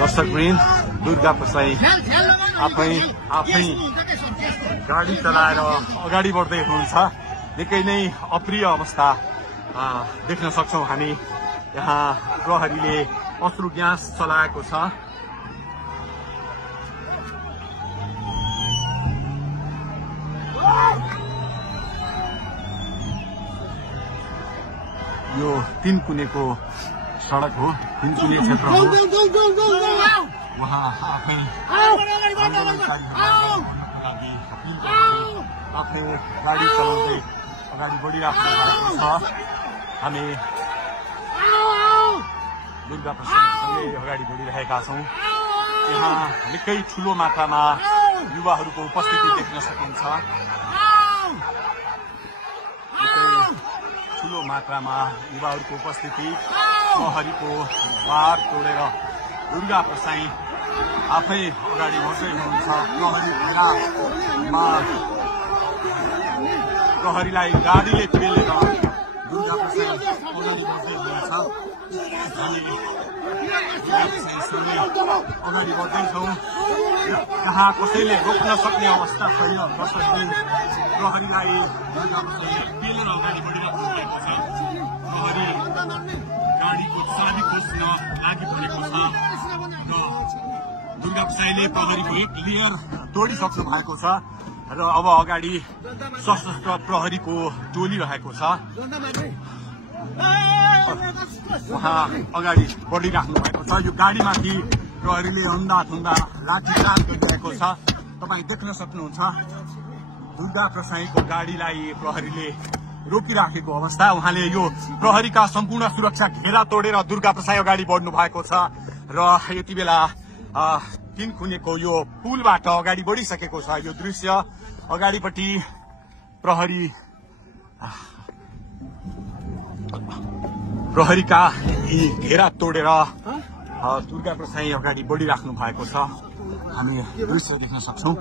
दर्शकवृन्द दुर्गा प्रसाई आफै गाडी चलाएर अगाडि बढ्दै हुनुहुन्छ। निकै नै अप्रिय अवस्था देख्न सक्छौं हामी। यहाँ प्रहरीले अश्रु ग्यास चलाएको छ। यो तीनकुनेको सडक हो, तीनकुने क्षेत्र हो। उहाँ आफै गाडी चलाउँदै अगाडि बढिराख्नु भएको छ। हामी दुर्गा प्रसादसँगै अगाडि बढिरहेका छौं। यहाँ निकै ठूलो मात्रामा युवाहरूको उपस्थिति देख्न सकिन्छ। ठूलो मात्रामा युवाहरूको उपस्थिति, प्रहरीको बार तोडेर दुर्गा प्रसाई आफै अगाडि बढ्दै हुनुहुन्छ। प्रहरीलाई गाडीले पेलेर दुर्गा प्रसाई अगाडि बढ्दै हुनुहुन्छ। अगाडि बढ्दैछौँ। यहाँ कसैले रोक्न सक्ने अवस्था छैन। प्रहरीलाई दुर्गा प्रसाईले पेलेर अगाडि बढिरहेको भएको छ। प्रहरी गाडीको चाबी खोज्न लागिपरेको छ। दुर्गा प्रसाईले प्रहरीको एक लेयर तोडिसक्नु भएको छ र अब अगाडि सशस्त्र प्रहरीको टोली रहेको छ। उहाँ अगाडि बढिराख्नु भएको छ। यो गाडीमाथि प्रहरीले अन्धाधुन्दा लाठीचार्ज गरिरहेको छ। तपाईँ देख्न सक्नुहुन्छ दुर्गा प्रसाईको गाडीलाई प्रहरीले रोकिराखेको अवस्था। उहाँले यो प्रहरीका सम्पूर्ण सुरक्षा घेरा तोडेर दुर्गा प्रसाई अगाडि बढ्नु भएको छ र यति बेला तीनकुनेको यो पुलबाट अगाडि बढिसकेको छ। यो दृश्य अगाडिपट्टि प्रहरीका यी घेरा तोडेर दुर्गा प्रसाई अगाडि बढिराख्नु भएको छ। हामी दृश्य देख्न सक्छौं।